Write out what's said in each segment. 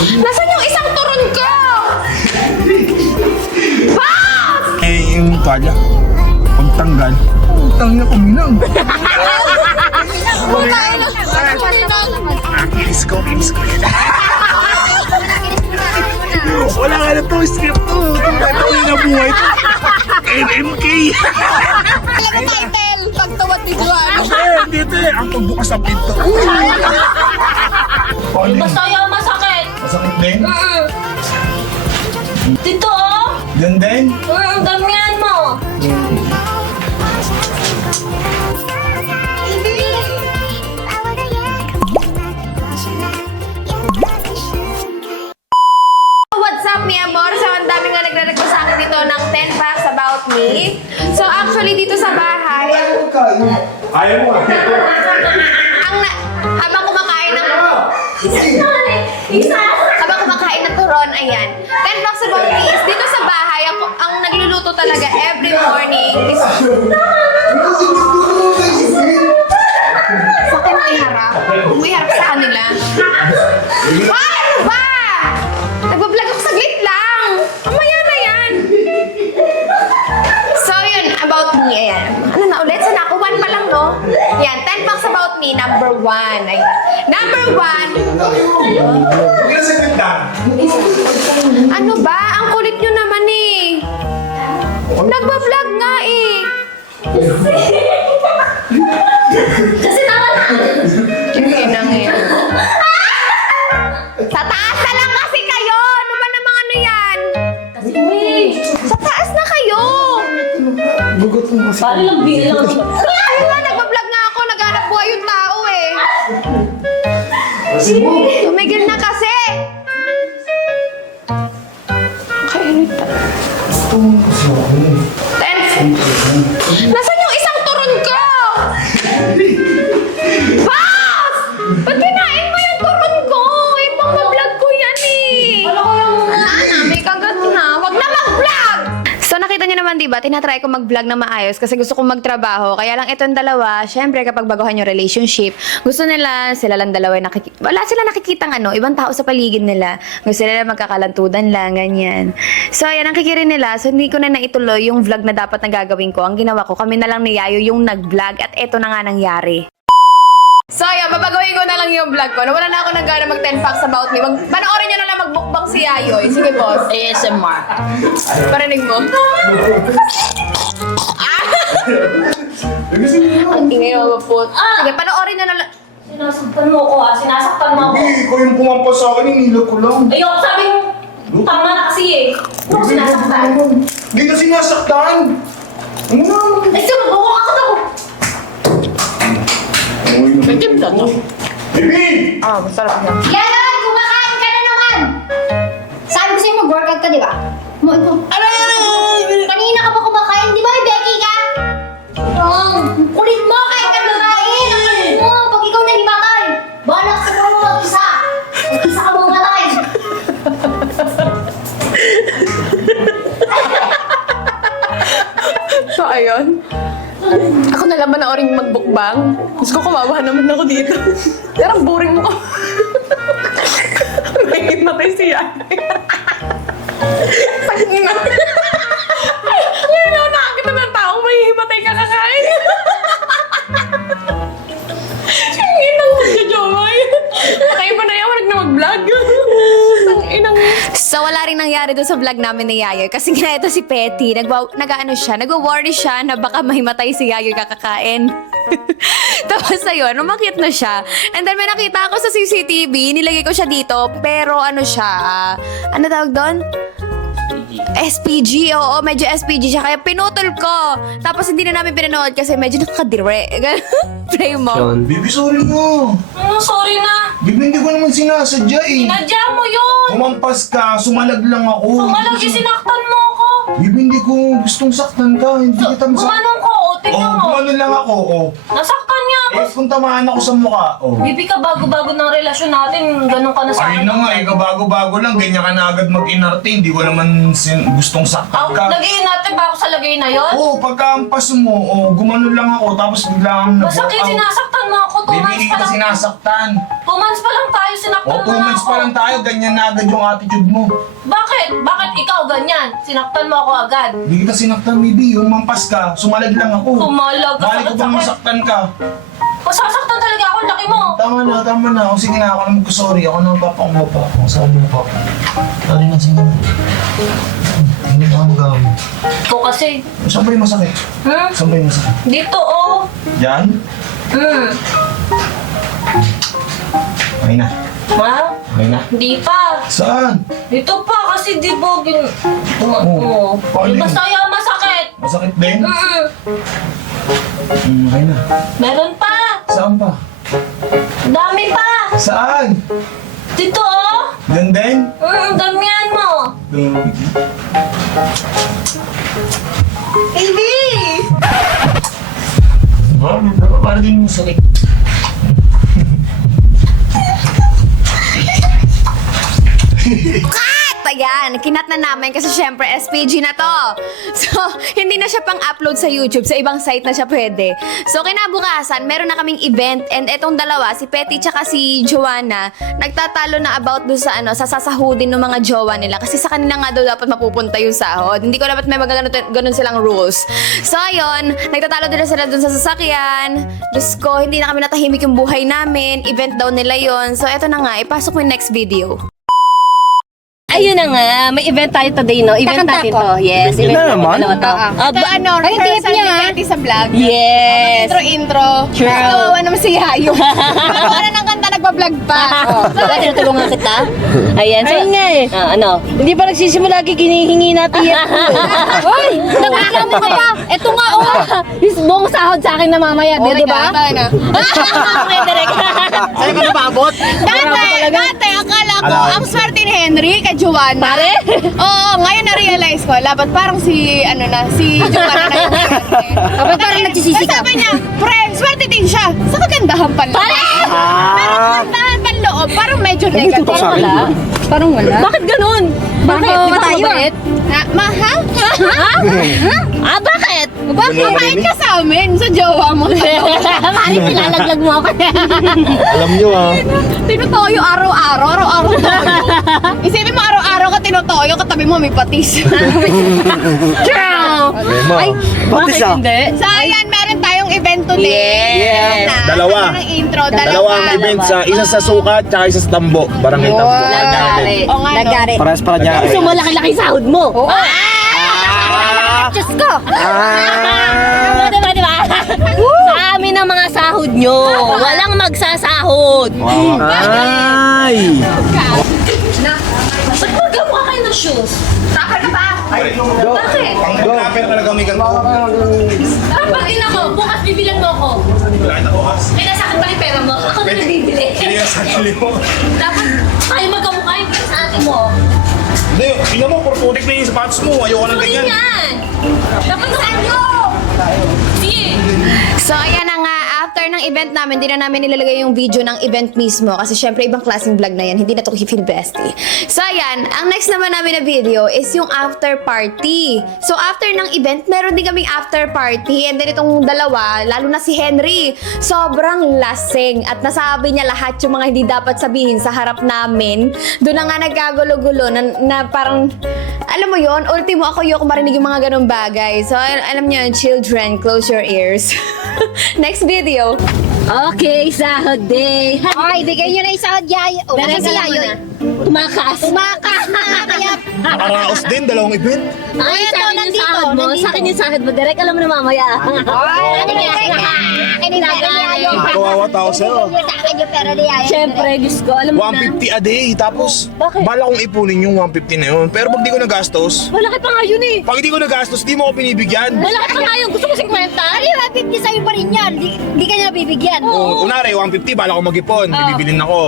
Nasaan yung isang turon ko? Boss! Eh, yung tuwalya. Pagtanggal. Tanggal ko minang. Kinis ko. Wala ka na to, script to. Ito yung nabuhay to. MMK. Alam mo title, pagtawad ni Juan. Dito eh, ang pagbukas ng pinto. Basta yung masakit. Masakit din? Dito oh. Yan din? Damihan mo. What's up, mi amor? So, ang dami nga nagre-request sa akin dito ng 10 facts about me. So, actually, dito sa bahay, Ayaw mo ah. habang kumakain ng turon, ayan. 10 facts about me is dito sa bahay, ako ang nagluluto talaga every morning is... Sa akin may harap. May harap sa kanila. Ay, ano ba? Nagbablog ako saglit lang. Mamaya na yan. So yun, about me, ayan. Ano na ulit? Sana ako, 1 pa lang, no? Yan, 10 facts about me, number 1. Ayan. Number 1, ano ba? Ang kulit nyo naman eh. Nagbablog nga eh. Kasi tama na. Sige na ngayon. Sa taas na lang kasi kayo! Ano ba namang ano yan? Kasi may. Sa taas na kayo! Pari lang bilang. Ayun nga, nagbablog nga ako. Naghanap buhay yung tao eh. Tumigil na kasi! Kairita. Nasaan yung isang turon ko? Boss! Ba't kinain mo yung turon ko? Ibang vlog ko yan eh. Wala na, may kagat na. Wag na mag-vlog! So nakita niyo naman diba, tinatry ko mag-vlog na maayos kasi gusto kong magtrabaho. Kaya lang itong dalawa, syempre kapag baguhan yung relationship, gusto nila, sila lang dalawa, wala sila nakikitang ibang tao sa paligid nila. Gusto nila magkakalantudan lang, ganyan. So ayan, ang kikirin nila. So hindi ko na naituloy yung vlog na dapat na gagawin ko. Ang ginawa ko, kami na lang ni Yayo yung nag-vlog at eto na nga nangyari. So ayan, babagawin ko na lang yung vlog ko. Nawala na ako ng gana mag 10 facts about me. Panoorin nyo na lang magbukbang si Yayoy. Sige boss. ASMR. Parinig mo. Ang ingay mo po. Sige, panoorin nyo na lang. Sinasaktan mo ko sinasaktan mo ako. Hindi, ikaw yung pumampas sa akin, hinilot ko lang. Ayoko, sabi mo, tama na kasi eh. Ano sinasaktan? Hindi ka sinasaktan. Ano na? Ay, sumabuko ako daw. Nagtim na to. Baby! Masarap na. Yan! Kumakain ka na naman! Sabi ko sa'yo mag-workout ka, di ba? Kanina ka pa kumakain, di ba may Becky ka? Kulit mo, kain ka kumakain! Ang kulit mo, pag ikaw nahimatay, bahala ka sa mga mag-isa! Mag-isa ka mamatay! So, ayun. Ako na lang ba na oring magbukbang? Gusto ko kawawa naman ako dito. Pero ang boring mo. May matay siya. Pag-ina. Ngayon ako nakakita ng taong may himatay kakakain. Ang inang magja-jomay. Kayo ba na yan? Walag na mag-vlog. Ang inang... So, wala rin nangyari doon sa vlog namin ni Yayoy. Kasi nga ito si Petty, nagwa-worry siya na baka mahimatay si Yayoy kakakain. Tapos ayun, umakyat na siya. And then may nakita ako sa CCTV, nilagay ko siya dito. Pero ano siya, ano tawag doon? SPG, oo, medyo SPG siya. Kaya pinutol ko. Tapos hindi na namin pinanood kasi medyo nakakadire. Play mo. Baby, sorry mo. Sorry na. Baby, hindi ko naman sinasadya eh. Nadya mo yun. Umampas ka, sumalag lang ako. Sumalagi, sinaktan mo ako. Baby, hindi ko gustong saktan ka. Hindi kita Gumanong ko, tingnan mo. gumano lang ako, Nasaktan niya ako. kung tamaan ako sa mukha, Bibi ka, bago-bago ng relasyon natin, ganun ka na sa Ayun na nga, kabago-bago lang, ganyan ka na agad mag-inarte, hindi ko naman gustong saktan ka. Lagay natin ba ako sa lagay na yon? Oo, pagkaampas mo, gumano lang ako, tapos bigla kang Masakit, sinasaktan mo ako. 2 Baby, months hindi pa kita lang. sinasaktan. 2 months pa lang tayo, Sinaktan O, 2 mo nga months ako. pa lang tayo, ganyan na agad yung attitude mo. Bakit? Bakit ikaw ganyan? Sinaktan mo ako agad. Hindi kita sinaktan, baby. Umampas ka, sumalag lang ako. Sumalag ka, Balik ko bang sakit-sakit. masaktan ka? Masasaktan talaga ako, laki mo. Tama na. O sige na, ako na magko-sorry. Ako na magpapangawa pa ako. Sabi mo pa. Sorry na, sige na. Hindi ka ang gawin. Ikaw kasi. Saan ba yung masakit? Saan ba yung masakit? Dito, oh. Yan? Okay na. Ha? Okay na. Hindi pa. Saan? Dito pa kasi di ba Oh, paano yun? Basta yung masakit. Masakit din? Okay na. Meron pa. Saan pa? Dami pa. Saan? Dito, oh. Yan din? Damihan mo. Baby! Para din yung sakit. Ayan, kinat na namin kasi syempre SPG na to. So, hindi na siya pang-upload sa YouTube. Sa ibang site na siya pwede. So, kinabukasan, meron na kaming event and etong dalawa, si Petty tsaka si Joanna, nagtatalo na about do sa sa sasahudin ng mga jowa nila kasi sa kanila nga daw dapat mapupunta yung sahod. Hindi ko dapat may ganun silang rules. So, ayun, nagtatalo din sila dun sa sasakyan. Diyos ko, hindi na kami natahimik yung buhay namin. Event daw nila yon. So, eto na nga, ipasok mo yung next video. Ayun na nga, may event tayo today, no? Event natin to. Yes, event na naman? Dalawa to. Rehearsal ni Petty sa vlog. Yes. Intro. True. Kawawa naman si Yayo. Kawawa na ng kanta, nagpa-vlog pa. Diba, tinutulungan kita? Ayan. So, ayun nga eh. Ano? Hindi pa nagsisimula, hinihingi natin yan. Hoy! Nagreklamo ka pa. Eto nga, oh. Yung buong sahod sa akin na mamaya, di ba? Okay, direct. Sa'yo ka nababot? Dati, akala ko, ang swerte ni Henry kay Joanna. Pare? Oo, ngayon na-realize ko, labat parang si Joanna na yung swerte. Kapag parang nagsisisi ka. Sabi niya, pre, swerte din siya. Sa kagandahan pala. Pero kagandahan panloob, parang medyo negative. Parang wala. Parang wala. Bakit ganun? Bakit? Di ba tayo? mabait? Mahal? Bakit? Bakit mabait ka sa amin? Sa jowa mo. Mari, pilalaglag mo ako. Alam nyo Tinutoyo araw-araw toyo. Isipin mo araw-araw ka tinutoyo, katabi mo may patis. True! Ay, Bakit hindi? So ayan, meron tayong event today. Yes. Na, Dalawa. Ng intro, Dalawang event sa isa sa sukat tsaka isa sa tambo. Barangay tambo. Nagari. O nga, no? Nagari. Paras para niya. Gusto mo laki-laki sahod mo? Diyos ko! Diba? Sa amin ang mga sahod nyo. Walang magsasahod. Ay! Ba't magagawa kayo ng shoes? Saka na ba? Bakit? Bakit? Ang nag-rapper talaga may ganito. Dapat din ako. Bukas bibilan mo ako. Wala kita bukas. Kaya sa akin pa yung pera mo. Ako na nabibili. Hindi ka sarili mo. Dapat tayo magkamukha yung sa atin mo. Hindi, tingnan mo, purputik na yung sapatos mo. Ayoko ng Sorry ganyan. yan. Dapat sa inyo. Sige. So ayan na nga, after ng event namin, di na namin nilalagay yung video ng event mismo kasi syempre ibang klaseng vlog na yan, hindi na to Feel Bestie. So ayan, ang next naman namin na video is yung after party. So after ng event, meron din kaming after party and then itong dalawa, lalo na si Henry, sobrang lasing at nasabi niya lahat yung mga hindi dapat sabihin sa harap namin. Doon na nga nagkagulo-gulo na parang, alam mo yon, ultimo ako yung marinig yung mga ganong bagay. So alam niyo, children, close your ears. Next video. Okay, sahod day. Ay, bigay nyo na yung sahod, Yayo. O, kasi si Yayo. Tumakas. Tumakas na, kaya... Nakaraos din, dalawang event. Ay, Ito, sa akin yung nandito, sahod mo. nandito. Sa akin yung sahod mo. Direct, alam mo na mamaya. Kawawa tao sa'yo. Sa akin yung pera ni Yayo. Siyempre, Diyos ko, alam mo na. 150 a day, tapos Bakit? bala kong ipunin yung 150 na yun. Pero pag di ko nagastos, Malaki pa nga yun eh. pag di ko nagastos, di mo ako binibigyan. Malaki pa nga yun. Gusto mo 50? Ano yung 150 sa'yo pa rin yan? Di ka niya bibigyan. Kung kunwari, 150, bala ko mag-ipon, bibilin ako.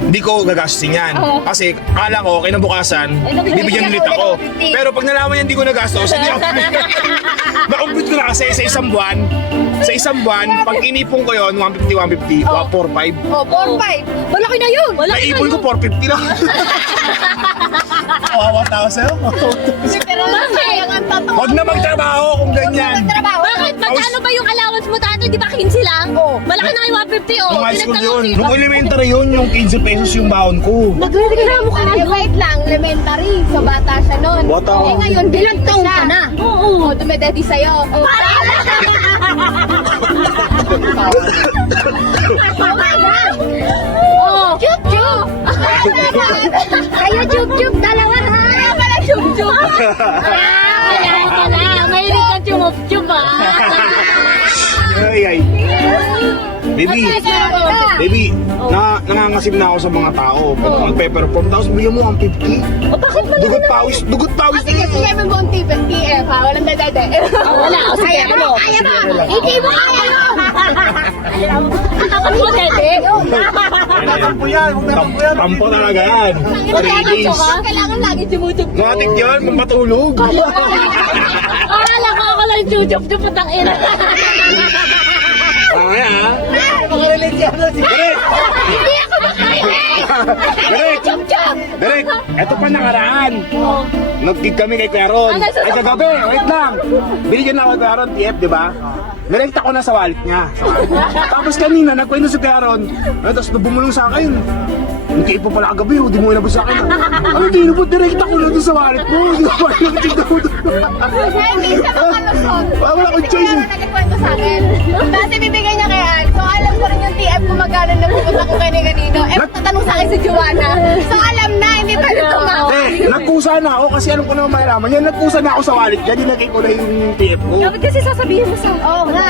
Hindi ko gagastusin yan. Kasi akala ko, kinabukasan, bibigyan ulit ako. Pero pag nalaman yan, hindi ko nagastos, hindi ako na-compute ko na kasi sa isang buwan, pag inipon ko yun, 150, 4-5. Oh, 4-5. Malaki na yun. Naipon ko 450 lang. Kawawa tao sa'yo. Pero sayang ang tato. Huwag na magtrabaho kung ganyan. Trabaho. Bakit? Magkano ba yung allowance mo dati? Di ba 15 lang? Malaki na yung 150 oh. Nung high school Pinagtanong yun. ko Nung elementary yun, yung 15 pesos yung baon ko. Nagreklamo ka na. Wait lang, elementary. So, bata siya nun. Bata. Eh, ngayon, bilang taong ka na. Oo. Dumededi sa'yo. Oh. Chup, chup! Kayo, chup, chup, dalawa ha! Kaya pala, chup, chup! Kaya ka na. Mahilig ka chumup-chup ah. Ay. Baby, baby, nangangasim na ako sa mga tao. Pag magpe-perform, tapos bigyan mo ang 50. O bakit ba Dugot pawis Sige, din. sige mo buong TF ha, walang dadada. wala? O sige, Kaya ano mo, mo? kaya mo! Hindi mo kaya mo! Ano mo, Dede? Tampo yan. Tampo talaga yan. 3 days. Kailangan lagi chumuchup. Matik yan, kung matulog. Akala ko ako lang chuchup-chup at ang ina. Kaya ha? Direk! Hindi ako makain! Direk! Chup, chup! Direk! Eto pa nakaraan. Nag-gig kami kay Kuya Ron. Ano, Ay, kagabi, wait lang. Binigyan na ako kay Kuya Ron, TF, di ba? Direkta ko na sa wallet niya. Tapos kanina, nagkwento si Kuya Ron. Tapos bumulong sa akin. Yung kaya po pala kagabi, di mo inabot sa akin. Ano, di inabot, direkta ko na doon sa wallet mo. Di ko pala nagtigda mo doon. Hindi siya makalusot. Wala akong choice. Pero nagkwento sa akin. Dati bibigay niya kay Ann. So alam ko rin yung TF kung magkano na pupunta ko kay kanino. Eh, tatanong sa akin si Joanna. So alam na, hindi pa rin tumawa. Nagkusa na ako kasi alam ko naman malaman yan. Nagkusa na ako sa wallet niya, dinagay ko na yung TF ko. Dapat kasi sasabihin mo sa... Oo nga.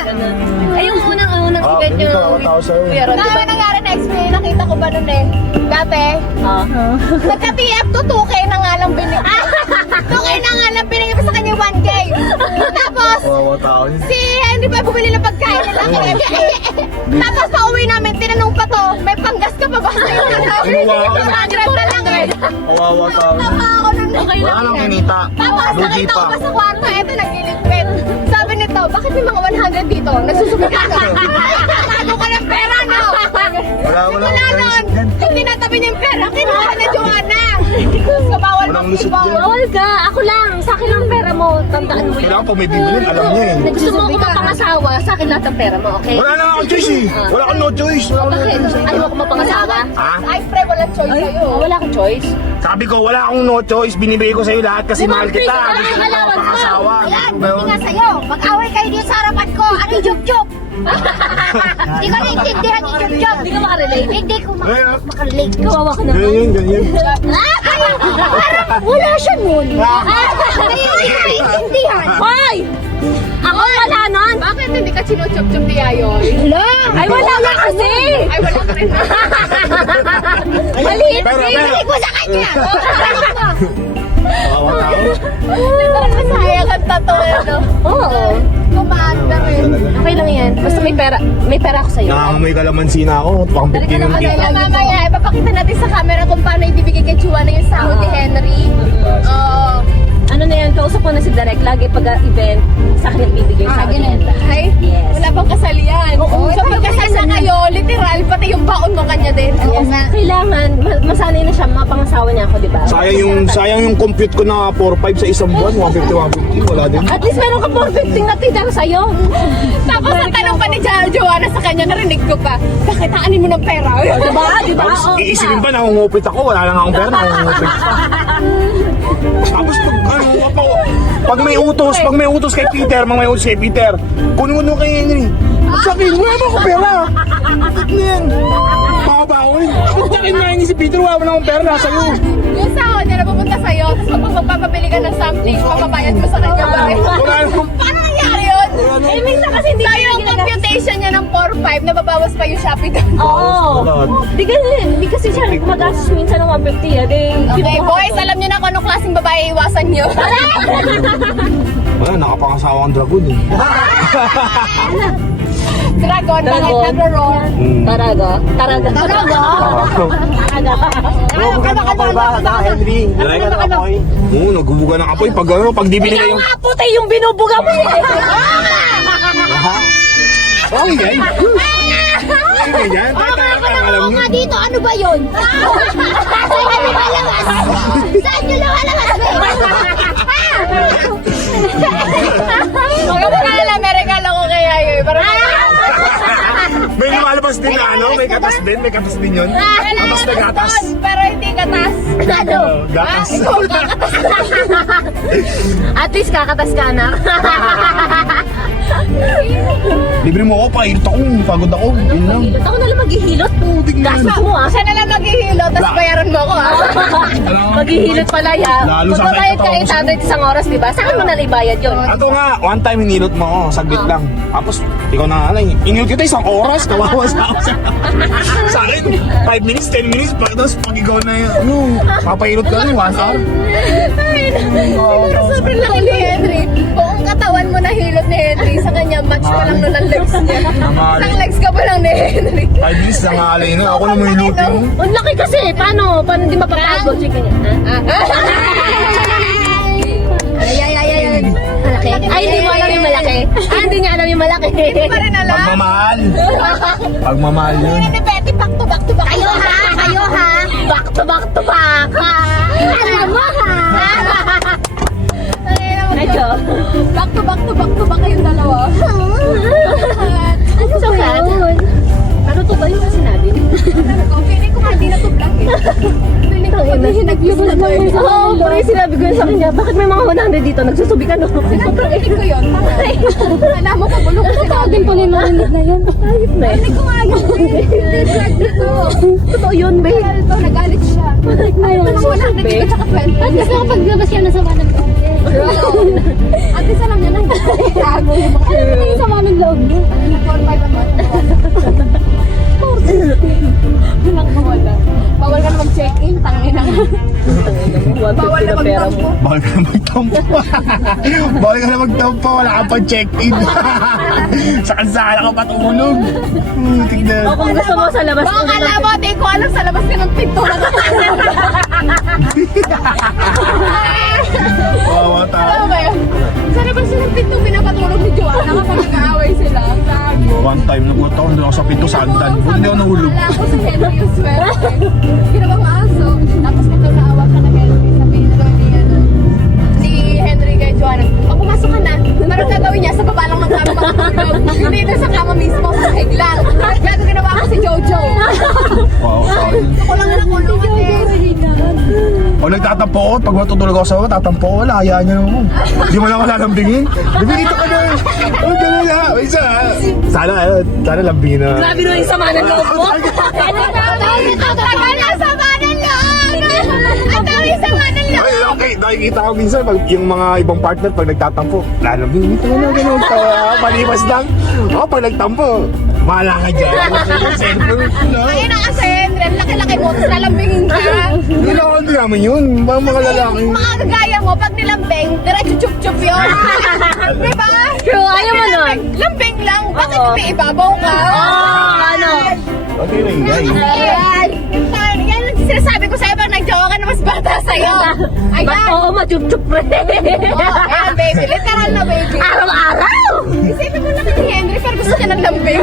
Ay, yung unang event nyo. sa'yo. Kaya nangyari next day, nakita ko ba nun eh. Dati, nagka-TF to 2K na nga lang binigay. 2K na nga lang binigay pa sa kanya 1K. Tapos, hindi pa bumili ng pagkain nila. Tapos pauwi namin, tinanong pa to, may panggas ka pa ba sa'yo? Pag-grab na lang eh. Kawawa tao. Tama ako nun. Wala nang kinita. Tapos nakita ko pa sa kwarto, eto nagliligpit. Sabi nito, bakit may mga 100 dito? Nagsusubik ka. Tago ka ng pera, no? Wala nun. Yung tinatabi niya yung pera, kinuha na Joanna. So, bawal Walang mag lusot dyan. Bawal ka. Ako lang. Sa akin lang pera mo. Tandaan mo yun. Kailangan pa may bibilin, alam niya eh. Gusto mo ako mapangasawa, sa akin lahat ng pera mo, okay? Wala na akong choice eh. Wala akong no choice. Wala akong no Bakit? choice. Ayaw ako mapangasawa? Ha? Ay, pre, wala choice sa'yo. Wala akong choice. Sabi ko, wala akong no choice. Binibigay ko sa'yo lahat kasi Di ba, mahal kita. please, Gusto ko allowance mo. makasawa. Ayan, buti nga sa'yo. Mag-away kayo dito sa harapan ko. Ano yung jup-jup? Hindi ko naintindihan yung jup-jup. Hindi ka makarelate. Hindi ko Ayun. makarelate. Kawawa ka naman. Ganyan. Parang wala siya nun. Hindi ko naintindihan. Hoy! Ako wala nun. Bakit hindi ka sinuchup-chup ni Ayoy? Wala. Ay, wala ka kasi. Ay, wala ka rin. Maliit. Pero, Hindi ko sa kanya. kawawa tao. Masaya kang tato, ano? Oo. Kumanda rin. Okay lang yan. Basta may pera. May pera ako sa'yo. Nangangamoy kalamansi na ako. Pang 50 yung Kasi kita. lang mamaya, ipapakita natin sa camera kung paano ibibigay kay Joanna yung sahod ni Henry. Oo. Ano na yan, kausap ko na si Direk. Lagi pag-event, sa akin nagbibigay sa akin. Ay, Yes. wala pang kasal yan. Oo, So, pag kasal na kayo, literal, pati yung baon mo kanya din. Yes. Kailangan, masanay na siya, mapangasawa niya ako, di ba? Sayang yung compute ko na 4-5 sa isang buwan. 150. Wala din. At least meron ka 450 na titira sa'yo. Tapos ang tanong pa ni Joanna sa kanya, narinig ko pa, bakit aanin mo ng pera? Diba? Diba? Tapos Oo. iisipin ba nangungupit ako? Wala lang akong pera, nangungupit pa. Tapos pag may utos kay Peter, kunin mo kay Henry. Sabihin, wala naman akong pera. Bakit na yan? Pakabawin. Sabihin nga si Peter, wala naman akong pera, nasa iyo. Yung sahod niya na pupunta sa'yo, tapos pag magpapabili ka ng something, papabayad mo sa kanya. Wala naman. Paano nangyari yun? Eh, minsan kasi hindi So, ko yung ginagamit. computation niya ng 4-5, nababawas pa yung Shopee doon. Oo. Di kasi siya magastos minsan ng 150. Okay, boys, alam niyo na kung anong klaseng babae iwasan niyo. Wala, nakapangasawa ang dragon eh. Dragon, bakit nagro-roll? Taraga. Taraga. Taraga. Ano ka ba na, Henry? Direk ka na apoy. Oo, nagbubuga ng apoy. Pag di binigay yung... Nga puti yung binubuga mo eh. Okay, guys. Okay, yan. Alam Oo mo. nga dito, ano ba yun? Saan nyo lumalabas? Saan nyo lumalabas? Huwag mo na alam, may regalo ko kay may katas din? May katas din yun? Katas na gatas. Pero hindi katas. Ano? Gatas. At least kakatas ka na. Libre mo ako, painit ako. Pagod ako. Yun lang. Hilot ako na lang maghihilot. Tingnan. Gastos mo ah. Siya na lang maghihilot, tapos bayaran mo ako ah. Maghihilot pala ya. Lalo sa Magbabayad ka akin, 800 isang oras, di ba? Saan mo na ibayad yun? Ato nga, one time hinilot mo ako, saglit lang. Tapos, ikaw na nga lang, inilot kita isang oras, kawawa sa ako. Sa akin, 5 minutes, 10 minutes, tapos pag ikaw na yun, papahilot ka rin, 1 hour. Sobrang laki ni Henry. Buong katawan mo na hilot ni Henry. Sa kanya, match ka lang nun ang legs niya. Isang legs ka pa lang ni Henry. 5 minutes na nga alay, no? Ako na mo hilutin. Ang laki kasi. Paano? Paano hindi mapapagod? Sige nga. Malaki? Ay, hindi mo alam yung malaki. Hindi niya alam yung malaki. Hindi pa rin alam. Pagmamahal. Pagmamahal yun. Hindi ni Betty, back to back to back. Kayo ha? Kayo ha? Back to back to back ha? Alam mo ha? Medyo. Back to back to back to back kayong dalawa. Ano so sad? Ano to ba yung sinabi? Feeling ko hindi na to vlog eh. Feeling ko pag nag-vlog na to eh. Oo, pero yung sinabi ko yun sa kanya, bakit may mga 100 dito? Nagsusubi ka no? Feeling ko yun. Alam mo, pabulong ko sila. Din po yung marinig na yun. Ayot na Feeling ko nga yun. Totoo yun, babe. Ito, nagalit siya. Bakit na yun? Ito nang 100 dito tsaka 20. At least nakapaglabas siya na sama ng loob. At least alam niya na hindi ko itago yung mga Ano ba yung sama ng loob niya? 4-5 a month. Wala. Bawal ka na mag-check-in, tangin na. Bawal na magtampo. Bawal ka na magtampo. Bawal ka na magtampo, wala ka pang check-in. Sa kalsada ka patulog. Tignan. O kung gusto mo sa labas Baka kala mo, di ko alam sa labas ka ng pinto na Wawa tao. Alam mo yun? Sa labas ng pinto, pinapatulog ni Joanna kapag nag-aaway sila. Gago. One time nagpunta doon ako sa pinto sa Agdan. Hindi ako nahulog. Wala ko sa Henry yung swerte. Ginawang aso. Tapos kung naawa ka na Henry, sabihin na daw ni Henry kay Joanna, pag pumasok ka na, parang gagawin niya sa baba lang ng kama matulog. Hindi na sa kama mismo, sa sahig lang. Gago ginawa ko si Jojo. Wow, sorry. Ako lang na nakulong Pag nagtatampo ako, pag matutulog ako sa baba, tatampo ko, wala, hayaan niya ako. Hindi mo na ako lalambingin. Bibi, dito ka na. Oh, gano'n na. Isa, sana lambingin na. Grabe naman yung sama ng loob mo. Ang tagal na sama ng loob! Ang dami sama ng loob! Ay, okay, nakikita ko minsan pag yung mga ibang partner pag nagtatampo, lalambingin, dito ka na, gano'n. Palipas lang. Oh, pag nagtampo, mahala ka dyan. Ayun na kasi, Henry, ang laki-laki mo, tapos lalambingin ka. Kailangan din namin yun, mga lalaki. Mga kagaya mo, pag nilambing, diretso chup-chup yun. Diba? True, ayaw mo nun. Lambing lang, bakit may ibabaw ka? Ano? Okay rin, guys. Ayan. Yan ang sinasabi ko sa'yo, pag nagjowa ka na mas bata sa'yo. Ayan. Oo, machup-chup rin. Ayan, baby. Literal na baby. Araw-araw! Isipin mo na ni Henry, pero gusto niya ng lambing.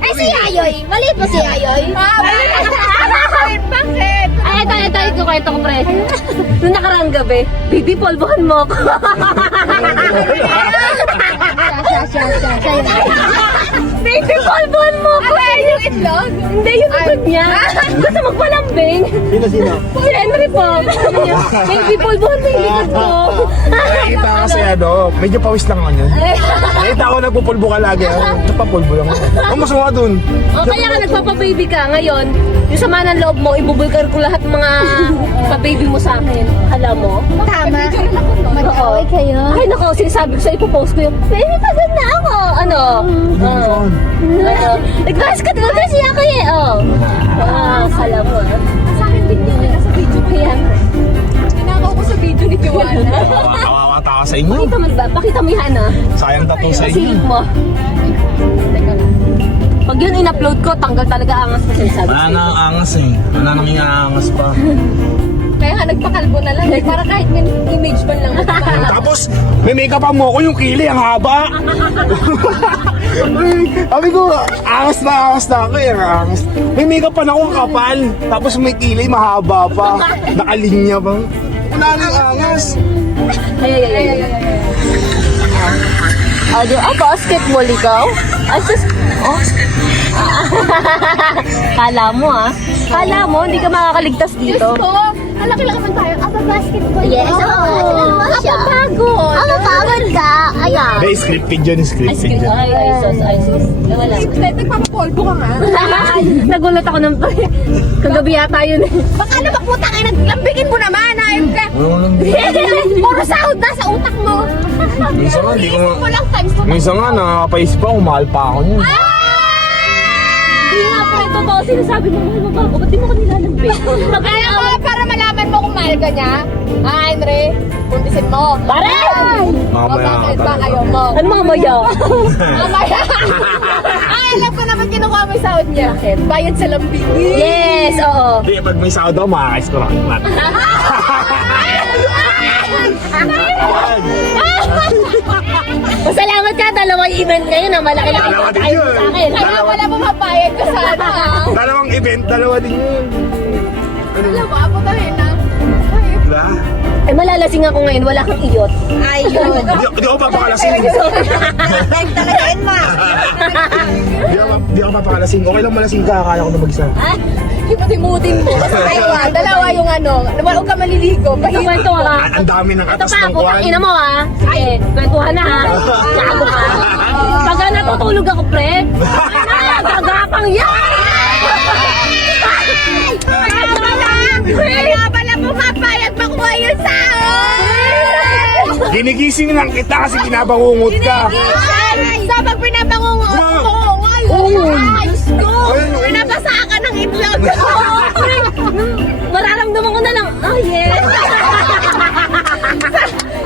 Ay, si Ayoy. Maliit ba si Ayoy? Bakit? Ay, ito, kwento ko, pre. Noong nakaraang gabi, baby, polvohan mo ako. Baby, polvohan mo ako. Ay, yung itlog? Hindi, yung likod niya. Gusto magpalambing. Sino? Si Henry po. Sabi niya, baby, polvohan mo yung likod ko. Nakikita ko kasi medyo pawis lang ako niyan. Nakita ko nagpupulbo ka lagi. Napapulbo lang ako. Ang masama dun. O kaya ka nagpapababy ka ngayon, yung sama ng loob mo, ibubulgar ko lahat mga pa-baby mo sa akin. Alam mo? Tama. Oo. Mag-away kayo. Ay nako, sinasabi ko sa ipopost ko yung, baby, pagod na ako. Ano? Nag-basket ko kasi ako eh. Oh. Kala mo ah. Sa akin din yun, nasa video ko yan. Tinakaw ko sa video ni Joanna. Kawawa tao sa inyo. Pakita mo ba? Pakita mo yan ah. Sayang tattoo sa inyo. Silip mo. Teka lang. Pag yun in-upload ko, tanggal talaga angas na sinasabi Wala sa'yo. na ang angas eh. Wala nang aangas pa. Kaya nga nagpakalbo na lang. Para kahit may image man lang. Tapos, may makeup pa mo ko yung kili, ang haba. Sabi ko, angas na ako eh, angas. May makeup pa na ako ang kapal. Tapos may kili, mahaba pa. Nakalinya pa. Wala nang angas. Ay. Basketball ikaw? Ay, sus. Kala mo ah. Kala mo, hindi ka makakaligtas Diyos dito. ko, alaki lang naman tayo. Aba, basketball. Yes, oo. Kapapagod. Ang mapagod ka. Ayan. Hindi, scripted yun, scripted yun. Ay, sus. Wala. Nagpapapolvo ka nga. Nagulat ako ng kagabi yata yun. Baka na magputang ay naglambigin mo naman. Ayun ka. Puro sahod na sa utak mo. Minsan nga, hindi ko Isip mo lang times 2. Minsan nga, nakakapais pa, umahal pa ako niyan. Hindi nga pa ito totoo. Sinasabi mo, mahal mo ba ako? Ba't di mo ka nilalambing? Kaya ko, para malaman mo kung mahal ka niya. Andre, puntisin mo. Pare! Mamaya ka Bakit ba talaga. ayaw mo? Ano mga maya? Mamaya. Ay, alam ko naman kinukuha mo yung sahod niya. Bakit? Bayad sa lambing. Yes, oo. Hindi, pag may sahod ako, makakais ko lang. Pasalamat ka, dalawang event ngayon na malaki-laki Dalawa din tayo yun. sa akin. Kaya wala pumapayag ka sana. Dalawang event, dalawa din yun. Alam mo, aputahin na. Diba? Eh, malalasing ako ngayon, wala kang iyot. Di ako papakalasing. Di ako papakalasing. Okay lang malasing ka, akala ko na mag-isa. Himutin mo. Dalawa yung ano. Huwag ka maliligo. Kwento ka. Ang dami ng Ito atas pa, ng putang kwan. ina mo ha. Sige, kwentuhan na ha. Gago ka. Pag natutulog ako, pre. Gagapang yan! Kaya pala pumapayag makuha yung sahod. Ginigising lang kita kasi pinabangungot ka. Sa pag pinabangungot ko, ayos ko. Pinabasa ka ng itlog. Mararamdaman ko na lang, oh yes.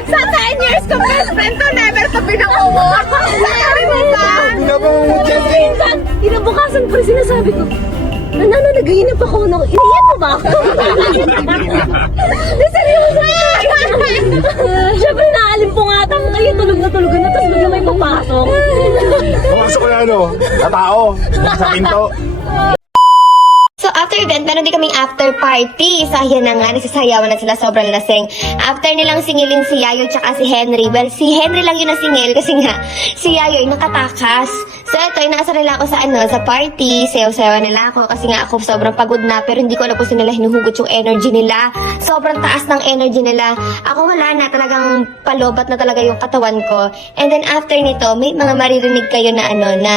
Sa 10 years ko best friend ko, never ka pinangungot. Sabi mo ba? Pinabangungot yan. Minsan, inabukasan pa rin sinasabi ko, nag-iinip ako nung, iniyak mo ba ako? Seryoso. Siyempre naalimpungatan kayo, tulog na, tapos bigla may papasok. Pumasok ko na ano, na tao, sa pinto. So after event, meron din kaming after party. So ayan na nga, nagsasayawan na sila, sobrang lasing. After nilang singilin si Yayo tsaka si Henry. Well, si Henry lang yun nasingil kasi nga, si Yayo ay nakatakas. So ito, inaasar nila ako sa party. Sayaw-sayawan nila ako kasi nga ako sobrang pagod na. Pero hindi ko alam kung saan nila hinuhugot yung energy nila. Sobrang taas ng energy nila. Ako wala na, talagang palobat na talaga yung katawan ko. And then after nito, may mga maririnig kayo na na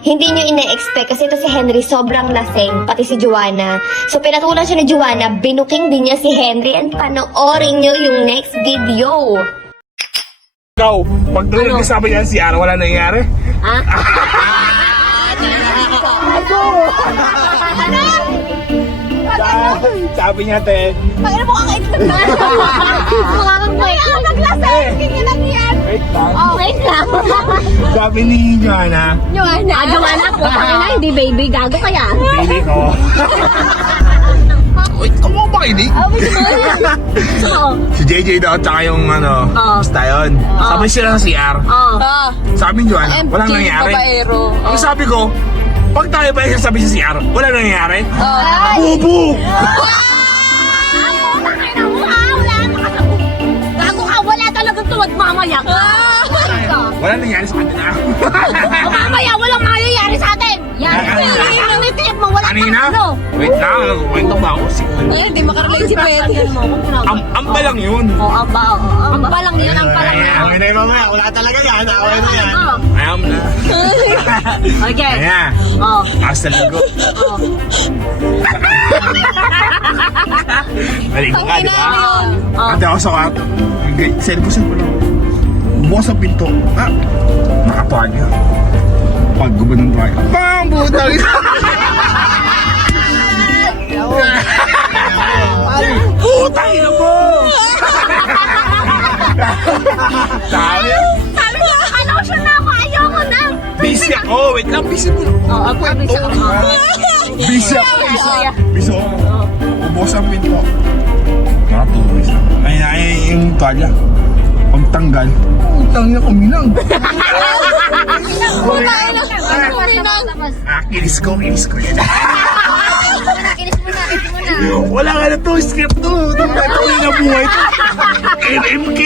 hindi nyo ina-expect. Kasi ito si Henry, sobrang lasing. Pati si Joanna. So pinatulan siya ni Joanna, binuking din niya si Henry. And panoorin nyo yung next video. Ikaw, pag tulog ka sabi niya si Ara, wala nangyayari? Ha? Sabi niya, te. Pagkira mo kakaitlog na. Kaya naglasing. Kingilan yan. Wait lang. Wait lang. Sabi ni Joanna, Joanna. Joanna, putang ina, hindi baby, gago ka yan. baby ko. Wait, ikaw mo ba kinig? So, Si JJ daw, tsaka yung basta yun. Sabi sila sa CR. Sabi ni Joanna, walang nangyayari. Ang sabi ko, pag tayo ba yung sabi sa CR, wala nangyayari? Bubu! gago ka, wala talagang tuwad mamaya ka. Wala nangyayari sa kanila. Mamaya, walang mangyayari sa atin. Yan. Ang itip mo, wala Kanina? ano. Wait lang, kwento ba ako? Hindi makarelate si Pwede. Amba lang yun. Amba lang yun, amba lang yun. Ay, na yung mamaya, wala talaga yan. Away na yan. Oh. Ayaw mo na. Okay. Ayan. Oh. Hasta linggo. Oh. Maligo ka, di ba? Oh. Ate ako sa kwarto. Cellphone ko lang. Bukas sa pinto. Nakapagya. Pag gumanon pa. Bang! Butang! Putang ina mo! Sabi Ano siya na ako, ayoko na. busy ako. Wait lang, busy mo. Oh, ako, bisa ko. Busy ako. Busy ako. Bukas ang pinto. Nakatulog siya. Ay, yung tuwalya. Pagtanggal. Putang niya kuminang. Kinis ko yan. Wala ka na to, script to. Tuloy na buhay to. MMK.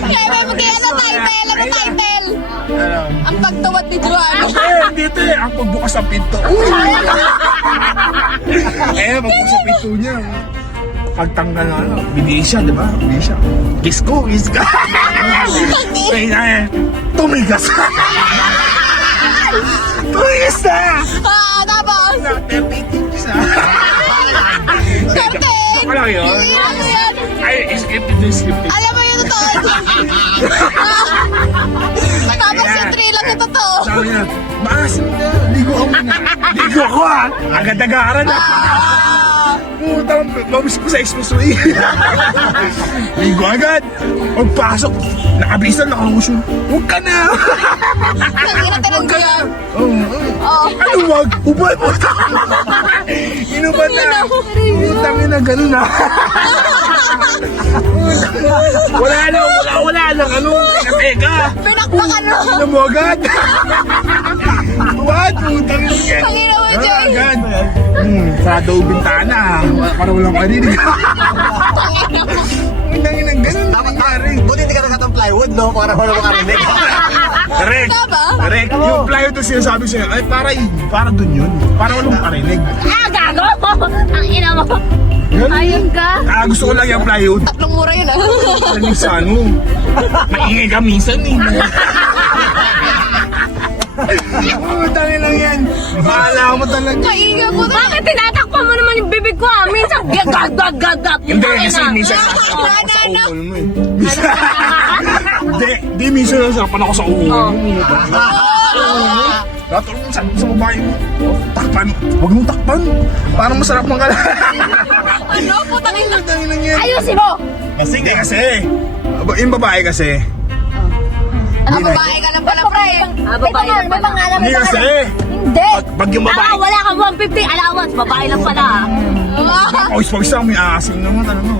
Kaya mo kaya na tayo, alam mo title? Ano? Ang pagtawad ni Joanna. Dito ang pagbukas ng pinto. Pagbukas ng pinto niya. Pagtanggal na bigay siya, di ba? Bigay siya. Kiss ko, kiss ka. Tumigas. Tumigas na! Tapos? 30 inches na. Curtain! Wala yun? Ano yan? Ay, skip it. Alam mo yung totoo. Tapos yung 3 lang yung totoo. Sabi niya, maasim na. Ligo ako na. Ligo ako ah. Agad-agaran na. Puta, mabis ko sa expressway. Ligo agad. Pagpasok, nakabisan, nakalusyon. Huwag ka na. Tinatanan ko yan. Oo. Ano wag? Ubay mo. Inuban na. Putang ina, ganun na. Wala lang. Ano? Teka. Pinakpakan mo. Ano mo agad? What? Putang ina yan. Tangina mo, Jay. Agad. Sarado ang bintana. Para walang kanilig. Putang ina, ganun na nangyari. Buti hindi ka nagatang plywood, no? Para wala makarinig. Correct. Tama? Correct. Yung plywood na sinasabi sa'yo, ay para dun yun. Para walang makarinig. Gago! Ang ina mo. Ganun. Ayun ka. Gusto ko lang yung plywood. Tatlong mura yun ah. Ano sa ano? Maingay ka minsan eh. Tangin lang yan. Bahala mo talaga. Kainga po na. Bakit tinatakpan mo naman yung bibig ko ah? Minsan gag. Hindi, kasi minsan nasa ukol mo eh. Hindi, minsan nasapan ako sa ukol mo. Natulog mo sa babae mo. Takpan. Huwag mong takpan. Parang masarap ng kala. Ano? Putang ina. Tangin lang yan. Ayusin mo! Hindi kasi. Yung babae kasi. Ano babae ka lang pala, pre? Babae lang May pala. pangalan, Hindi kasi. Hindi. Pag yung babae. Wala kang 150 allowance. Babae lang pala. Pawis-pawis lang, may aasing naman. Ano,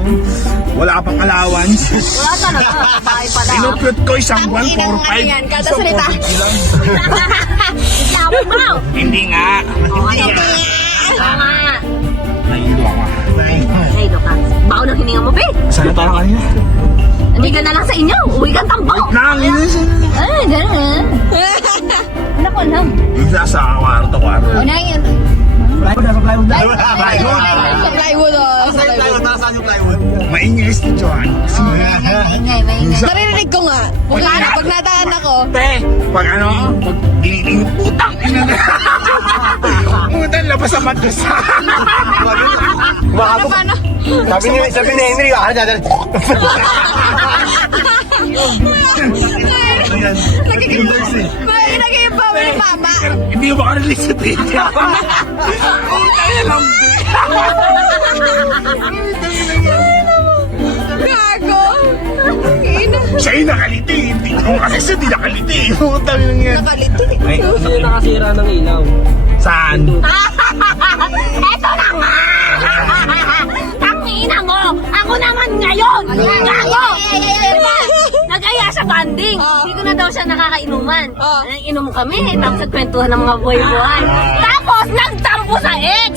wala ka pang allowance. Wala talaga. Babae pala. Pinupute ko isang buwan, Ang inang ano yan, kada salita. 450 lang. Lawak mo! Hindi nga. Tama. Nahilo ako. Hey, Luka. Bao ng hininga mo, be. Saan na tayo kanina? Hindi ka na lang sa inyo. Uwi kang tambaw. Nanginis. Ay, ganun. Ano ko lang? Yung sa kwarto. Una yun. Plywood, nasa plywood. Sa plywood oh. Sa plywood. Plywood, nasaan yung plywood? Mainginis ni Johan. Ingay, may ingay. Narinig ko nga. Pag nataan ako. Te, pag diniling putang ina na. Putang labas sa matos. Kumakabok. Paano? Sabi ni Henry, ano dyan? Ayan. Nagiging pa mo ni mama. Hindi mo makarelate sa tita. Putang ina lang. Gago. Ina. Siya yung nakaliti. Hindi ako kasi siya di nakaliti. Putang ina yan. Nakaliti. Ay, Kasi nakasira ng ilaw. saan? Eto na nga! Tangina mo! Ako naman ngayon! Gago! Diba? Nag-aya sa banding. Hindi ko na daw siya nakakainuman. Inom kami, tapos nagkwentuhan ng mga buhay-buhay. Tapos, nagtampo sa ex!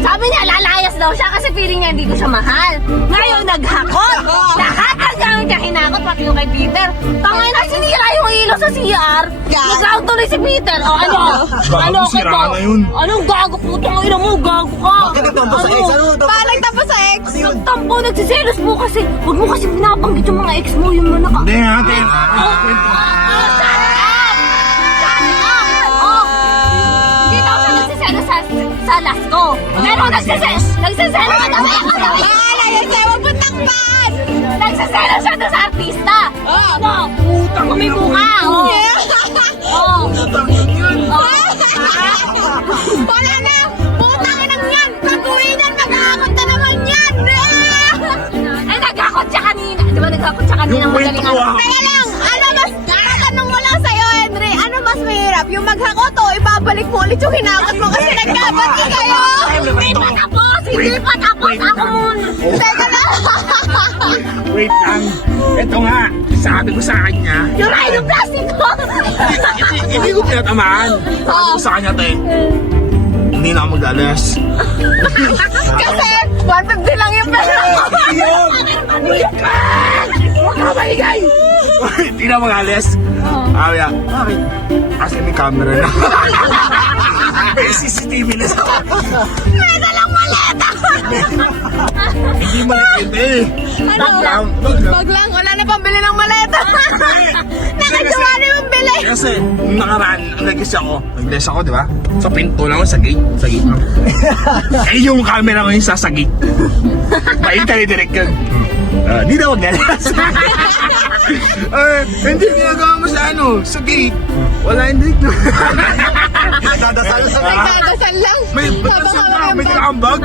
Sabi niya, lalayas daw siya kasi feeling niya hindi ko siya mahal. Ngayon, naghakot! Lahat ang gamit niya hinakot, pati yung kay Peter. Tangay na, sinira yung ilaw sa CR. Nag-out tuloy si Peter. O ano? Ano Bago, okay sira ba? na yun. Anong gago? Putang ina mo, gago ka. Bakit nagtampo sa ex? Ano? Paano nagtapos sa ex? Nagtampo, nagsiselos po kasi. Huwag mo kasi binabanggit yung mga ex mo, yung mga naka... Hindi nga, te. Dito ako siya nagsiselos sa last ko. Pero nagsiselos ka na sa ex. Yan siya, wag mo takpan! Nagsiselos siya doon sa artista. Ano? Kumibo ka, oh. Oh. Wala na! Putang inang yan! Pag-uwinan, mag-aakot na naman yan! Ay, nagkakot siya kanina. Di ba nagkakot siya kanina? Yung kwento ko ah. Kaya lang, ano mas, tatanong mo lang sa'yo, Henry, ano mas mahirap? Yung maghakot o ibabalik mo ulit yung hinakot mo kasi nagkabati kayo! Hindi pa tapos! Hindi pa tapos! Ako muna! Teka na! Wait lang. Ito nga, sabi ko sa kanya. Yung rayo ng plastic ko! Hindi ko pinatamaan. Sabi ko sa kanya, te. Hindi na ako maglalas. Kasi 150 lang yung pera! Yun! Huwag ka maligay! Hindi na mag-alis. Sabi niya, bakit? Kasi may camera na. May CCTV na sa May dalang maleta! Hindi malakit eh. Ano? Wag lang, wala na pambili ng maleta. Nakajawa na yung bili. Kasi, nung nakaraan, nag-less ako, di ba? Sa pinto lang ako, sa gate. Sa gate lang. Eh, yung camera ko yung sa gate. Bait tayo direct yun. Di na mag-alas. Hindi, ginagawa mo sa sa gate. Wala yung direct na. Dadasal. Nagdadasal lang. May batasal na, may kakambag.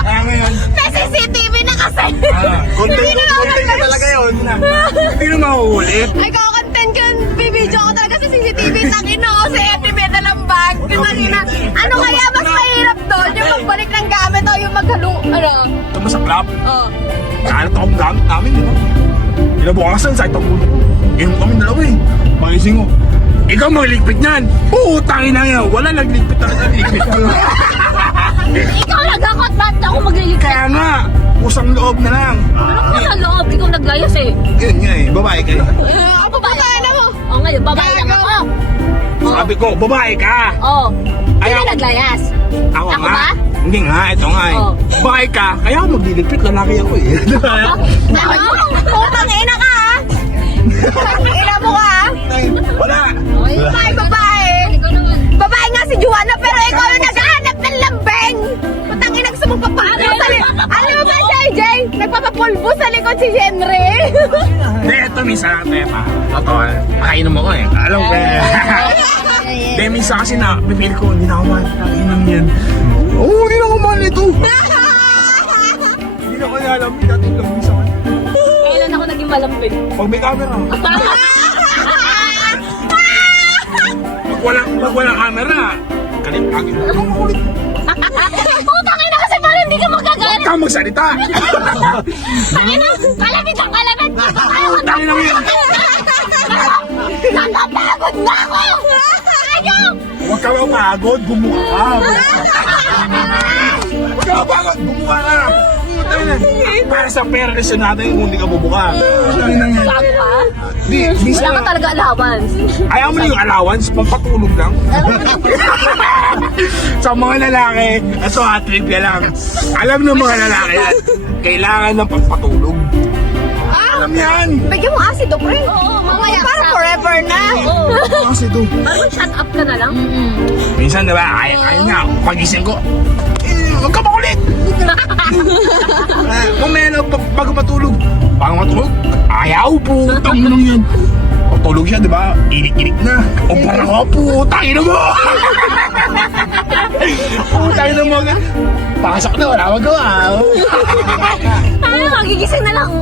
Ngayon, May CCTV na kasi! Content ko talaga yun. hindi na mahuhulit. Ay, content ka, bibidyo ko talaga sa CCTV. Tangina ko sa FTV na bag. Tangina. Ano kaya mas mahirap doon? Yung magbalik ng gamit o yung maghalo, ano? Tumasaklap. Oh. Kalat akong gamit namin, di ba? Kinabukasan, sa itong ulo. Inom kami dalawa eh. Pagising ko. Ikaw magligpit niyan. Oo, tangin na yan. Wala nagligpit talaga. Ligpit ko lang. Ikaw nagkakot, ba't ako magliligay? Kaya nga, usang loob na lang. Ano ko sa loob? Ikaw naglayas eh. Yun nga eh, babae kayo. Ako babae na mo. O ngayon, babae lang ako. Sabi ko, babae ka. Oh. Sino Ayaw. naglayas? Ako Ako nga. ba? Hindi nga, ito nga eh. Oh. Babae ka, kaya ako magliligpit, lalaki ako eh. Ano? Putang ina ka ha? Ina mo ka, ah. Wala. Babae, babae. Babae nga si Juana, pero ikaw yung naghahanap ng lambeng. Putang ina, gusto mong papalo sa likod. Alam mo ba, JJ? Nagpapapulbo sa likod si Henry. Hindi, ito minsan lang tayo pa. Totoo, makainom ako eh. Alam ko eh. Hindi, minsan kasi na, pipili ko, hindi na ako mahal. Nakainom yan. Oo, hindi na ako mahal ito. Hindi na ko alam, dati lang minsan. Kailan ako naging malambing? Pag may camera. Pag walang camera, galit agad. Ano mo ulit? Putang ina kasi parang hindi ka magagalit. Huwag kang magsalita. Tangina, kalamit ang kalamit. Tayo lang yan. Natapagod na ako! Ayaw! Huwag ka mapagod, bumuka ka. Huwag ka mapagod, bumuka ka. Tayo na. Para sa pera natin kung hindi ka bubuka. Tayo na yan. Bago ka? Di, Wala ka talaga allowance. ayaw mo na yung allowance, pampatulog lang. Sa mga lalaki, ito trivia lang. Alam ng mga lalaki yan, kailangan ng pampatulog. Alam yan. Bigyan mo asido, pre. Oo, mamaya. Parang forever na. Oo. Kasi ito. Parang shut up ka na lang. Minsan diba, ayaw nga, pagising ko, huwag ka makulit. Mamaya bago matulog. Bago matulog, ayaw po. Tanginang yan. O tulog siya, diba? Inik-inik na. O parang ako po, tangin mo. Tangin mo. Pasok na, wala magawa. Ano, magigising na lang ako.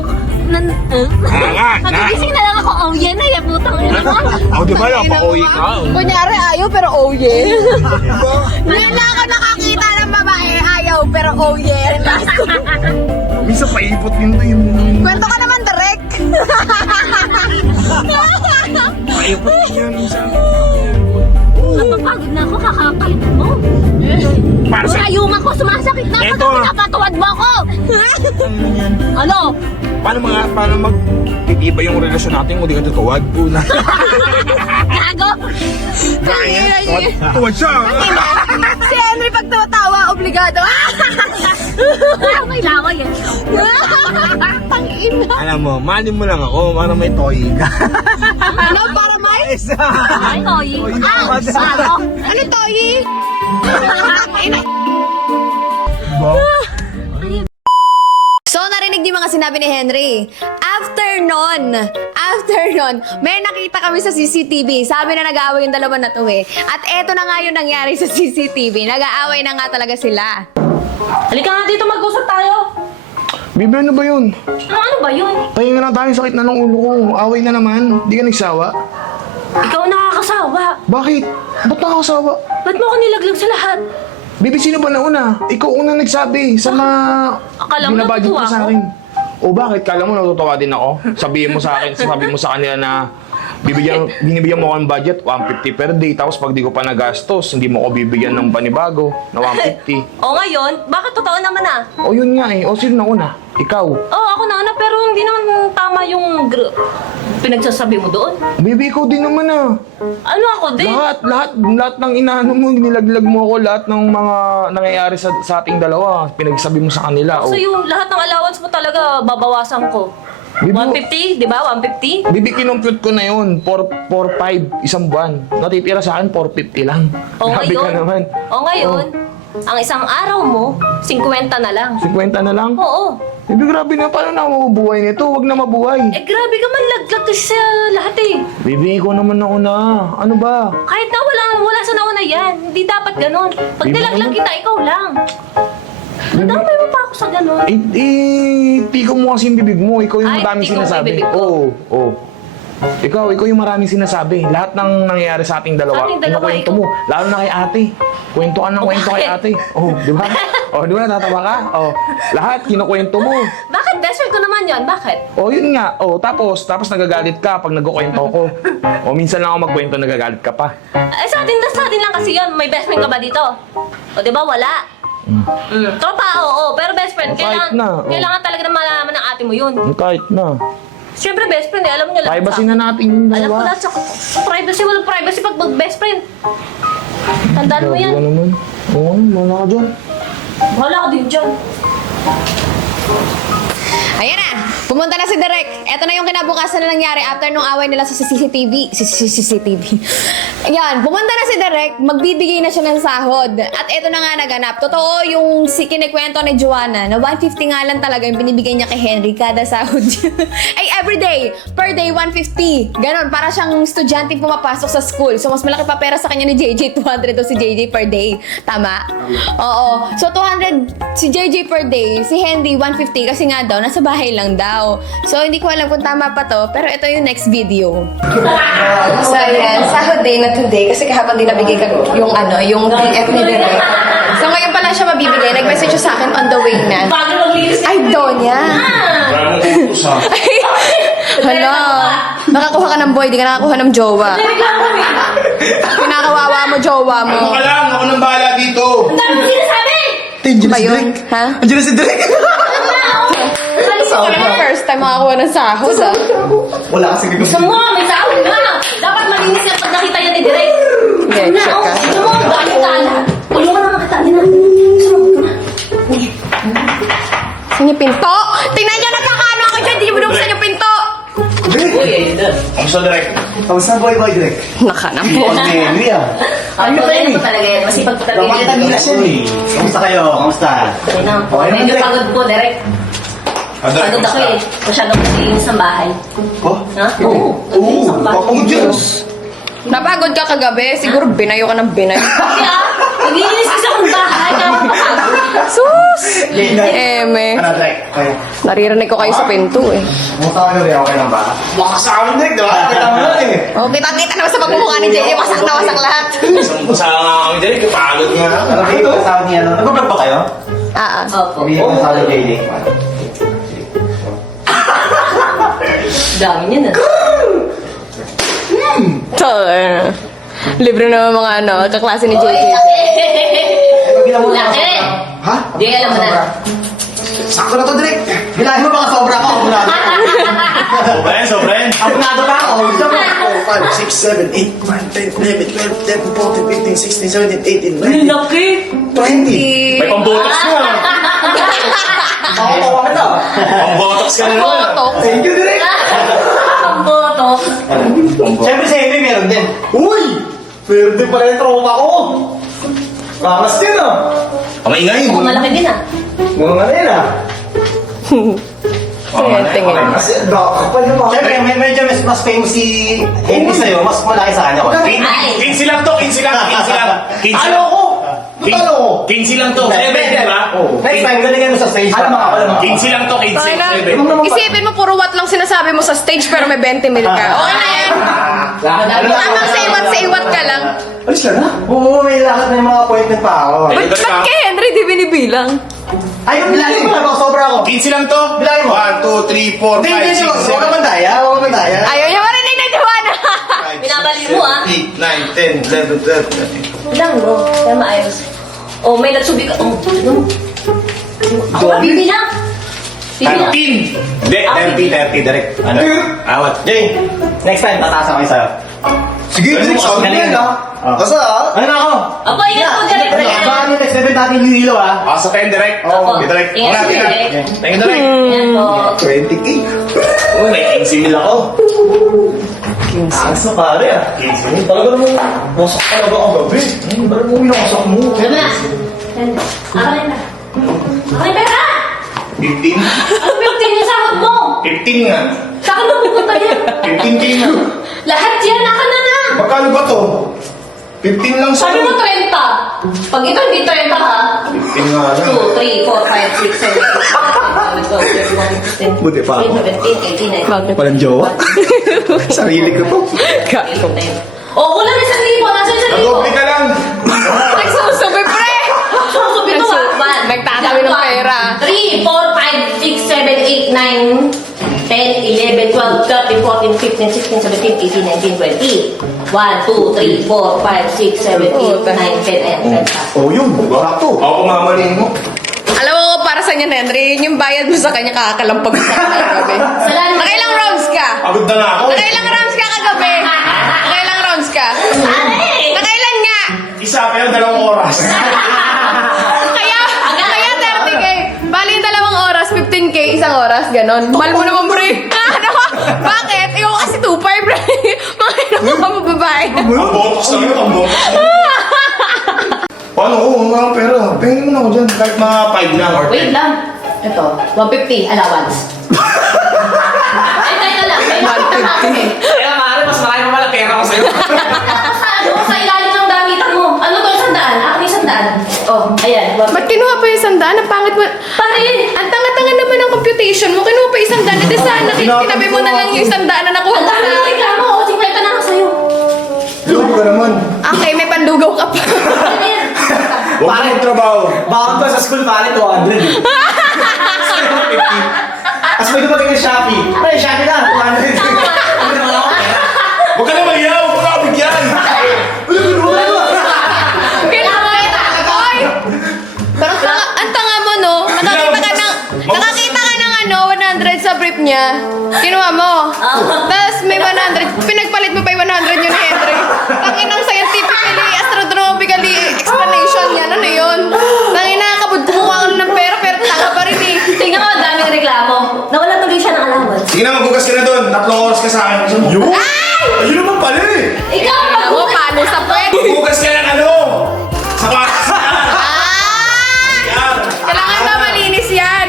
Magigising na lang ako. Oh, yan na yan, putang ina mo. O diba, napaka-uwi ka. Kunyari ayaw, pero oh yeah. Ngayon lang ako nakakita ng babae, ayaw, pero oh yeah. Minsan paipot yun na yun. Kwento ka naman direct. Paipot yun minsan. Napapagod na ako, kakapalit mo. Para sa... Yung ako, sumasakit na ako. Eto. Pinapatuwad mo ako. Ano? Paano mag-iba yung relasyon natin kung di ka tutuwad? Una. Gago? Kaya, tuwad siya. Si Henry pag tumatawa, obligado. May laway yan. Tangina. Alam mo, mahalin mo lang ako para may toy ka. Ano, para may? Ay, Toy. Ah, ano? Ano, Toyi? So, narinig niyo mga sinabi ni Henry. After nun, may nakita kami sa CCTV. Sabi na nag-aaway yung dalawa na to eh. At eto na nga yung nangyari sa CCTV. Nag-aaway na nga talaga sila. Halika nga dito, mag-usap tayo. Bibi, ano ba yun? Ano ba yun? Pahinga na tayo, sakit na ng ulo ko. Away na naman. Di ka nagsawa? Ikaw ang nakakasawa. Bakit? Ba't nakakasawa? Ba't mo ako nilaglag sa lahat? Bibi, sino ba nauna? Ikaw una nagsabi sa mga Akala mo binabudget natutuwa mo sa ako? akin. O bakit? Kala mo natutuwa din ako? Sabihin mo sa akin, sabi mo sa kanila na binibigyan mo ako ng budget, 150 per day. Tapos pag di ko pa nagastos, hindi mo ko bibigyan ng panibago na 150. O ngayon, bakit totoo naman ah? O yun nga eh. O sino nauna? Ikaw. Oo, ako na, pero hindi naman tama yung pinagsasabi mo doon. Baby, ikaw din naman ah. Ano ako din? Lahat ng inaano mo, nilaglag mo ako, lahat ng mga nangyayari sa ating dalawa, pinagsabi mo sa kanila. So yung lahat ng allowance mo talaga, babawasan ko. Bibi- 150, di ba? 150? Bibi, kinumpute ko na yun, 4-5 isang buwan. Natitira sa akin, 450 lang. O Grabe ka ngayon, naman. ang isang araw mo, 50 na lang. 50 na lang? Oo. Bibi, grabe na, paano na ako mabubuhay nito? Huwag na mabuhay. Eh grabe ka man, laglag kasi sa lahat eh. Bibi, ikaw naman nauna. Ano ba? Kahit na wala sa nauna yan. Hindi dapat ganun. Pag Bibi, nilaglag ano? kita, ikaw lang. Nadamay mo pa ako sa ganun. Tiko mo kasi yung bibig mo. Ikaw yung Ay, maraming tiko mo yung sinasabi. bibig ko. Oo. Ikaw yung maraming sinasabi. Lahat ng nangyayari sa ating dalawa, Sa ating dalawa, kinukwento ikaw. mo. Lalo na kay ate. Kwento ka ng kwento kay ate. Di ba? Di ba? Natatawa ka? Lahat, kinukwento mo. Bakit? Best friend ko naman yan. Bakit? Yun nga. Tapos nagagalit ka pag nagkukwento ko. Minsan lang ako magkwento, nagagalit ka pa. Eh sa atin lang kasi yun. May best friend ka ba dito? O di ba wala? Tropa, oo. Pero best friend, Kahit na, kailangan talaga na malaman ng ate mo yun. Kahit na. Siyempre best friend eh. Alam niyo lang. Privacy na natin yung Alam ko dalawa. lahat sa privacy. Walang privacy pag best friend. Tandaan mo Grabe yan. ka naman. Oo, wala ka dyan. Wala ka din dyan. Ayan na, pumunta na si Derek. Ito na yung kinabukasan na nangyari after nung away nila sa CCTV. CCTV. Ayan, pumunta na si Derek, magbibigay na siya ng sahod. At ito na nga naganap. Totoo yung kinikwento ni Joanna na 150 nga lang talaga yung binibigay niya kay Henry kada sahod niya. Ay, everyday, per day 150. Ganon, para siyang estudyante pumapasok sa school. So, mas malaki pa pera sa kanya ni JJ, 200 to si JJ per day. Tama? Oo. So, 200 si JJ per day, si Henry 150 kasi nga daw, nasa bahay lang daw. So, hindi ko alam kung tama pa to, pero ito yung next video. So, ayan, sahod day na today kasi kahapon din nabigay yung PF ni Derek. So, ngayon pa lang siya mabibigay. Nag-message siya sa akin on the way na. Bago maglinis Ay, Donya! Hala, nakakuha ka ng boy, di ka nakakuha ng jowa. Kinakawawa mo, jowa mo. Ako ka lang, ako nang bahala dito. Ang dami mo sinasabi! Ba yun? Ha? Andiyan na si Drake! Ito naman first time makakuha ng sahod, ah. Wala kasi Gusto mo, may sahod na! Dapat malinis yan pag nakita yan ni Direk. Okay, Na, check ka. Gusto mo, galit ka na. Ulo ka naman kita. Saan yung pinto? Tingnan niyo, nagkakaano ako dyan. Di niyo binuksan yung pinto. Kamusta, Direk? Kamusta boy Drake? Nakanampon. Henry ah. Ano ba yun po talaga yan? Masipag po talaga Bakit ang gilas yan eh? Kamusta kayo? Kamusta? Okay na. Okay naman, Medyo Direk. pagod po, Direk. Pagod ako eh. Masyadong kasi sa bahay. Oh? Ha? Oo. Oo, papagod yun. Napagod ka kagabi. Siguro binayo ka ng binayo. Kaya, naglilinis kasi akong bahay. Kaya mapapagod. Sus! Eme. Ano Drake? Kayo? Naririnig ko kayo sa pinto eh. Kamusta kayo? Okay lang ba? Baka sa akin Drake, diba? Kita mo lang eh. Oh, kita-kita naman sa pagmumukha ni JJ. Wasak na wasak lahat. Sa nga kami, Direk, pagod nga. Ano kayo? Kasama niya no? Nag-vlog ba kayo? Opo. Hindi ko kasama ni JJ. Dami niya na. So, libre naman mga kaklase ni JJ. Laki! Ha? Di alam mo na. Sakto na to Drake. Bilahin mo baka sobra ka. Sobren. Abunado pa ako. 5, 6, 7, 8, 9, 10, 11, 12, 13, 14, 15, 16, 17, 18, 19, Laki! 20. May pambotox na. Nakakatawa ka na. Pambotox ka na naman. Botok. Thank you Drake. Ang boto. Siyempre si Henry meron din. Uy! Meron din pala yung tropa ko. Kamas din ah. Maingay. Kung malaki din ah. Mga nga rin ah. Tingin. Kasi dako pa naman. Siyempre medyo mas famous si Henry sa'yo. Mas malaki sa kanya. 15 lang to, 15 lang. 15 lang. Ano ko? Talo ko. 15 lang to. 7, di ba? Next time, galingan mo sa stage. Alam mo ka. 15 lang to, 15. Okay na. 7. Isipin mo, puro what lang sinasabi mo sa stage pero may 20 mil ka. Okay na yan. Tamang say what ka lang. Alis ka na? Oo, may lahat na yung mga appointment pa ako. Ba't kay Henry di binibilang? Ayun, bilangin mo. Baka sobra ako. 15 lang to. Bilangin mo. 1, 2, 3, 4, 5, Hindi, 6, huwag ka 7. mandaya. Huwag ka mandaya. Ayaw niya marinig na Joanna. Binabali mo, ah. 8, 9, 10, 11, 12, 13. Bilang mo. Kaya maayos. Oh, may nagsubi ka. Oh, ano? Ako ba bibilang? 13! Hindi, 30, direct. Ano? Awat. Jay, next time, tataas ako kayo sa'yo. Sige, direct sa akin yan ah. Basta ah. Ano na ako? Opo, ingat po, direct na yan. Baka yung next event natin yung hilo ah. Sa 10 direct. Opo. Direct. Ingat Wala, po, tina. direct. Thank you, direct. Yan po. 20K. Oh, may 15 mil ako. 15 na pare ah. 15 mil. Talaga naman, wasak talaga ako gabi. Talaga naman wasak mo. Alam na. Akin na. Akin pera! 15? Ano 15 yung sahod mo? 15 nga. Sa akin na pupunta yan. 15K nga. Lahat yan, akin na na. Magkano ba to? 15 lang sa Sabi mo 30. Pag ito hindi 30 ha. 15 nga lang. 2, 3, 4, 5, 6, 7, 8, 9, 10, 11, 12, 13, 14, 15, Buti pa ako. 17, 18, 19. Walang jowa? Sarili ko to. Oh, kulang na 1,000. Nasa 1,000. Nadoble ka lang. Nagsusubi, pre! Susubi mo ha. Nagtatabi ng pera. 3, 4, 5, 6, 7, 8, 9, 10, 11, 12, 13, 14, 15, 16, 17, 18, 19, 20. 1, 2, 3, 4, 5, 6, 7, 8, 9, 10, ayan, 10. Oh yun, sakto. Ako mamaliin mo. Alam mo para sa niya, Henry, yun yung bayad mo sa kanya kakalampag mo sa kanya kagabi. Salamat. Nakailang rounds ka? Pagod na nga ako. Nakailang rounds ka kagabi? Nakailang rounds ka? Nakailan nga? Isa pero 2 oras. Kaya 30K. Bali yung 2 oras, 15K, 1 oras, ganon. Mahal mo naman, pre. Ano? Bakit? Ikaw kasi 2.5, pre. Mga ino ka mo babae. Ang botox na yun, ang botox. Paano ko? Ang mga pera. Pengin mo na ako dyan. Kahit mga 5 lang or 10. Wait lang. Ito, 150 allowance. Ay, teka lang. May nakita kami. Kaya maaari, mas marami pa pala pera ko sa'yo. Sa ilalim ng damitan mo. Ano to, 100? Akin 100. Oh, ayan. Ba't kinuha pa yung 100? Ang pangit mo. Pare! Ang tanga-tanga naman ng computation mo. Kinuha pa 100. Edi sana, tinabi mo na lang yung 100 na nakuha Ang mo dami ng na. reklamo. O, 50 na lang sa'yo. Lugi ka naman. Okay, may pandugaw ka pa. Ano yan? Huwag ka magtrabaho. Baka ba sa school pare 200 eh. Tapos may dumating ng Shopee. Pre, Shopee na, 200. Ano naman ako? Huwag ka na mahiyaw. Huwag ka kabigyan. Oy! Pero ang tanga mo, no? Nakakita ka ng 100 sa brief niya. Kinuha mo. Tapos may 100. Pinagpalit mo pa yung 100 yun ni Henry. Tangin ng scientifically, astronomically explanation yan. Ano yun? Tangin na, kabudbuka ka ng pera, pero tanga pa rin eh. Tingnan mo, ang daming reklamo. Nawala tuloy siya ng allowance. Sige na, magbukas ka na doon. 3 oras ka sa akin. Gusto mo? Yun! Ayun naman pala eh. Ikaw, Alam mo, paano sa pwede? Magbukas ka ng ano? Sa kwarto. Yan. Kailangan na malinis yan.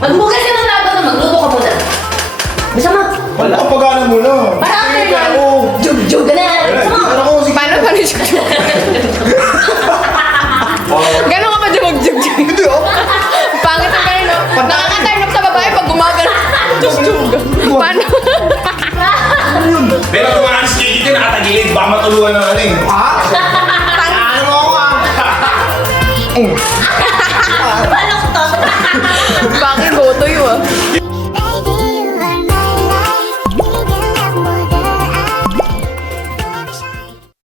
magbukas ka ng laban na magluto ka muna. Bisa mo. Wala ka pagana muna. Para ako Sige, naman. ako. Jug-jug ka na. Bisa mo. Ano ko? Sige. Paano siya? Gano'n ka pa dyan mag-jug-jug? Hindi oh. Pangit ang ganun, no? Nakaka-turn up sa babae pag gumagano. Jug-jug. Paano? Pero tumakas kiki din, nakatagilid. Baka matuluan ng ano eh. Ano mo ako ah? Paano ko to? Bakit boto yun, ah?